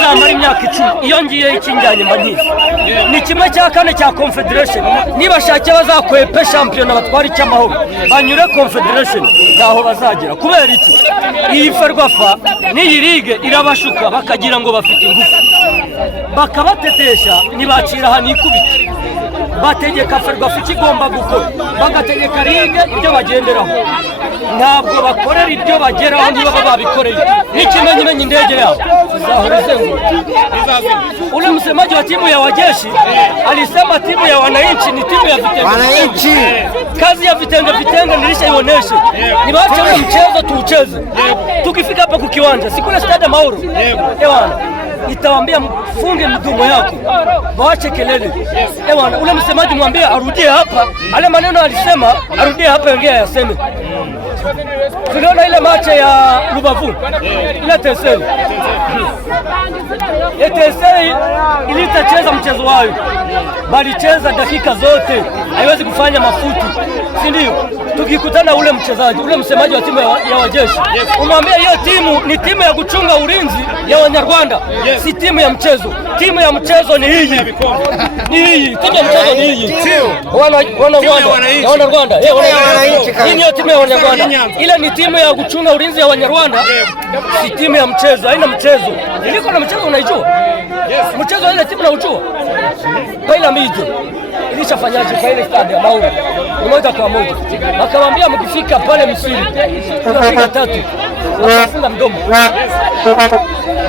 zamara imyaka 10 iyo ngiye ikinjyanye mbanyiza ni kimwe cya kane cya Confederation niba shake bazakwepe champion batwara icyamahoro banyure Confederation ntaho bazagera kubera iki iyi Ferwafa n'iyi ligue irabashuka bakagira ngo bafite ingufu bakabatetesha nibacira hanikubita bategeka Ferwafa ikigomba gukora bagategeka ligue ibyo bagenderaho ntabwo bakorera ibyo bageraho niba babikoreye n'ikimenyimenyi indege yao zahora zenguruka. Ule msemaji wa timu ya wajeshi alisema timu ya wananchi ni timu ya vitenge. Kazi ya vitenge nilishaionesha. Niwaache ule mchezo tuucheze. Tukifika hapa kukiwanja sikuna stade Mahoro. Ewana nitawaambia mfunge mdomo yako waache kelele. Ewana ule msemaji mwambie arudie hapa ale maneno alisema arudie hapa ongea yaseme. Tuliona ile mache ya Rubavu ile Tesei ilitacheza mchezo wao balicheza dakika zote haiwezi kufanya mafuti si ndio tukikutana ule mchezaji ule msemaji wa timu ya wajeshi umwambie hiyo timu ni timu ya kuchunga ulinzi ya Wanyarwanda si timu ya mchezo ni hii timu ya mchezo ni hii Wanyarwanda hii ni timu ya Wanyarwanda ile ni timu ya kuchunga ulinzi ya Wanyarwanda si timu ya mchezo haina mchezo iliko na mchezo unaijua mchezo ile timu unaujua baina mijo ilishafanyaje kwa ile stade ya Mahoro mmoja kwa moja akamwambia mkifika pale Misiri tunapiga 3 wakafunga mdomo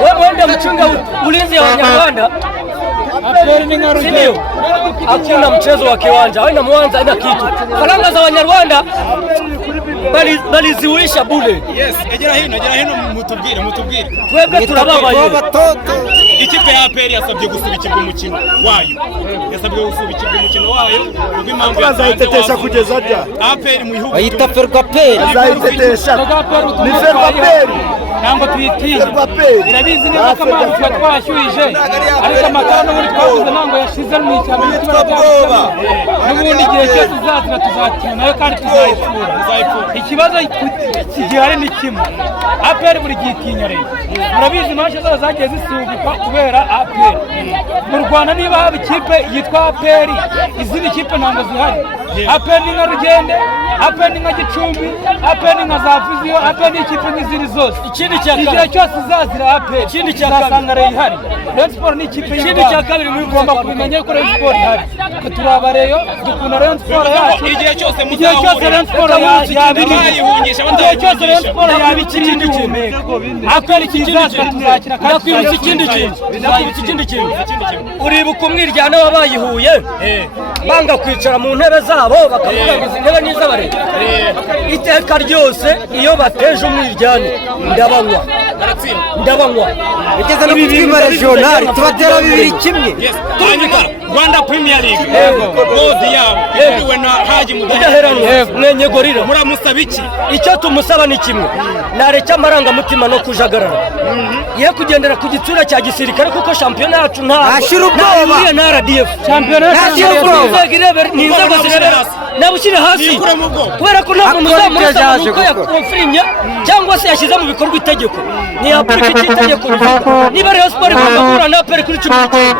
wewe ndio mchunga ulinzi ya Wanyarwanda ndio hakuna mchezo wa kiwanja haina mwanza haina kitu faranga za Wanyarwanda baliziwisha bule egera hino mutubwire twebwe turababaye ikipe ya APR yasabye gusubikirwa umukino wayo kuko impamvu azayitetesha kugeza rya APR mu ihugu bayita Ferwafa azayitetesha ni Ferwafa ntabwo tuyitinya irabizi neza ko amazi twashyuhije ariko amakara muri twavuze ntabwo yashize mu icyaro n'ubundi igihe cyose tuzakina nayo kandi tuzayipfura ikibazo kigihari ni kimwe APR buri gihe itinya rero murabizi manche zose zagiye zisubikwa kubera APR mu Rwanda niba haba ikipe yitwa APR izindi kipe ntabwo zihari APR ni nka Rugende APR ni nka Gicumbi APR ni nka Zavuziyo APR ni ikipe n'izindi zose igihe cyose izazira APR ikindi cya kabiri ihari Rayon Sport ni ikipe ikindi cya kabiri muri ugomba kumenya ko Rayon Sport ihari turabareyo dukunda Rayon Sport yacu igihe cyose Rayon Sport bayihungisha igihe cyose Rayon Sport ikindi kintu APR ikizazira tuzakina kandi ikindi kintu uribuka umwiryane wabayihuye banga kwicara mu ntebe zabo bakavuga ngo izi ntebe ni iz'abareba iteka ryose iyo bateje umwiryane ndabanywa igeze no kutwima regional tubatera 2-1 Rwanda Premier League godi yabo yewe na Haji mudaheranwa mwenye gorira muramusaba iki icyo tumusaba ni kimwe nareka amaranga mutima no kujagarara ye kugendera ku gitsura cya gisirikare kuko champion yacu nta ashira ubwoba na RDF champion ni inzego zirebera nabushyire hasi kubera ko ntabwo muzamuza nuko yakonfirmye cyangwa se yashyize mu bikorwa itegeko ni apurika itegeko niba Rayon Sport igomba na APR kuri 19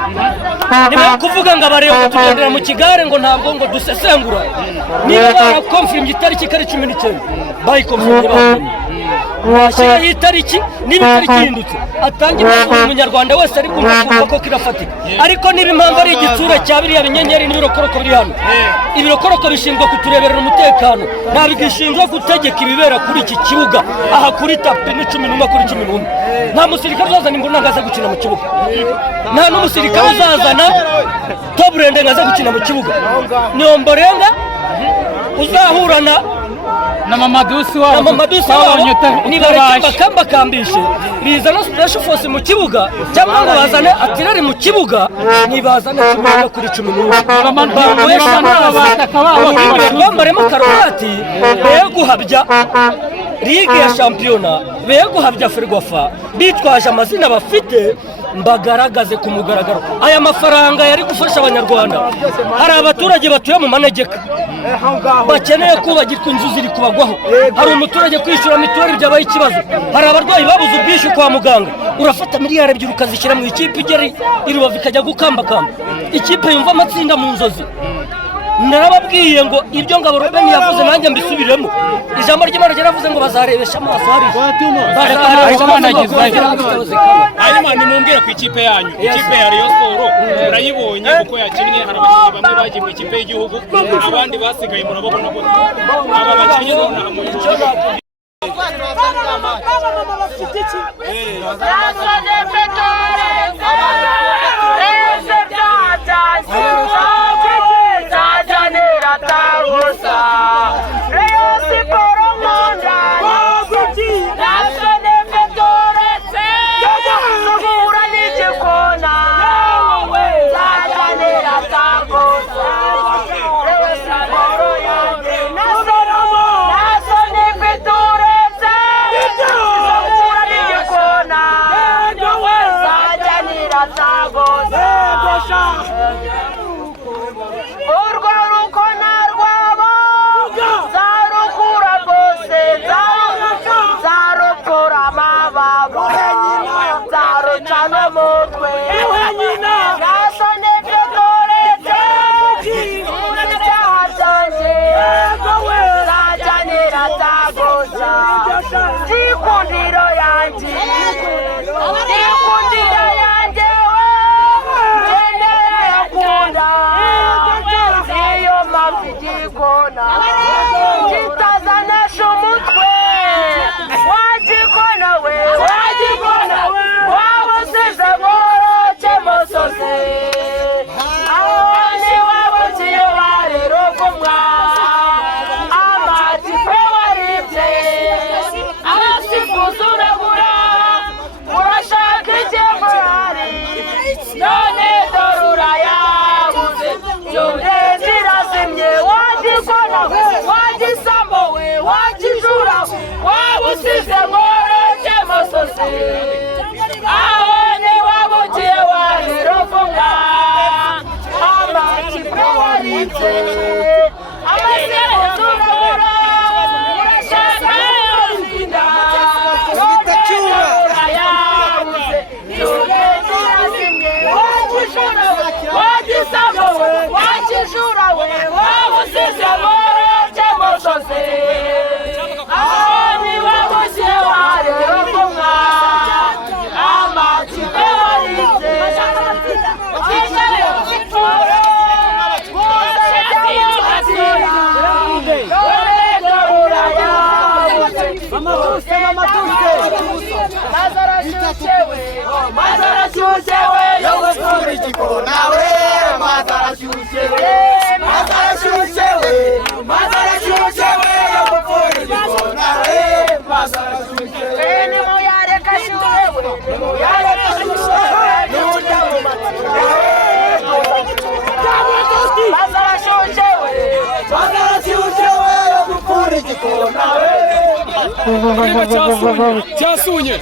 niba kuvuga ngo abareba tugendera mu kigare ngo ntabwo ngo dusesengura niba barakonfirmye itariki kari 19 bayikonfirmye washyira itariki niba itariki yindutse atangira umunyarwanda wese ari kumva ko kirafatika ariko niba impamvu ari igitsura cya biriya binyenyeri n'ibirokoroko biri hano ibirokoroko bishinzwe kutureberera umutekano ntabwo gutegeka ibibera kuri iki kibuga aha kuri tapi ni 11 kuri 11 nta musirikare uzazana imbunda ngaza gukina mu kibuga nta n'umusirikare uzazana tobrende ngaza gukina mu kibuga ni omborenga uzahurana na Mamadusi wabo niba kamba kambishe biza no special force mu kibuga cyangwa ngo bazane atirari mu kibuga nibazane kimwe kuri 11 bambaremo karuvati beguhabya ligue ya championa beguhabya Ferwafa bitwaje amazina bafite mbagaragaze ku mugaragaro aya mafaranga yari gufasha abanyarwanda hari abaturage batuye mu manegeka bakeneye kubagirwa inzu ziri kubagwaho hari umuturage kwishyura mituweli byabaye ikibazo hari abarwayi babuze ubwishyu kwa muganga urafata miliyari ebyiri ukazishyira mu ikipe igera i Rubavu ikajya gukambakamba ikipe yumva amatsinda mu nzozi narababwiye ngo ibyo Ngabo Ruben yavuze nanjye mbisubiremo ijambo ry'Imana ryaravuze ngo bazarebesha amaso hari hanyuma nimumbwire ku ikipe yanyu ikipe ya Rayon Sports urayibonye uko yakinnye hari abakinnyi bamwe bagiye mu ikipe y'igihugu abandi basigaye murababona ko aba bakinnyi nonaha mu Cyasunye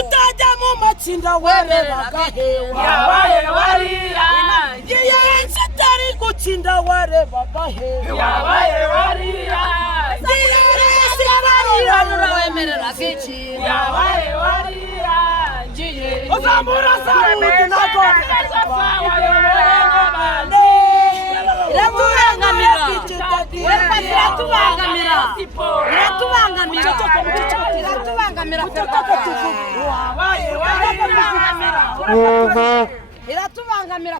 Utajya mu matsinda wemereraga hewa yabaye warira ngiye nsitari gutsinda warebaga he yabaye wariya wemerera iki yabaye wariya ngiye uzamura saruti nako iratubangamira iratubangamira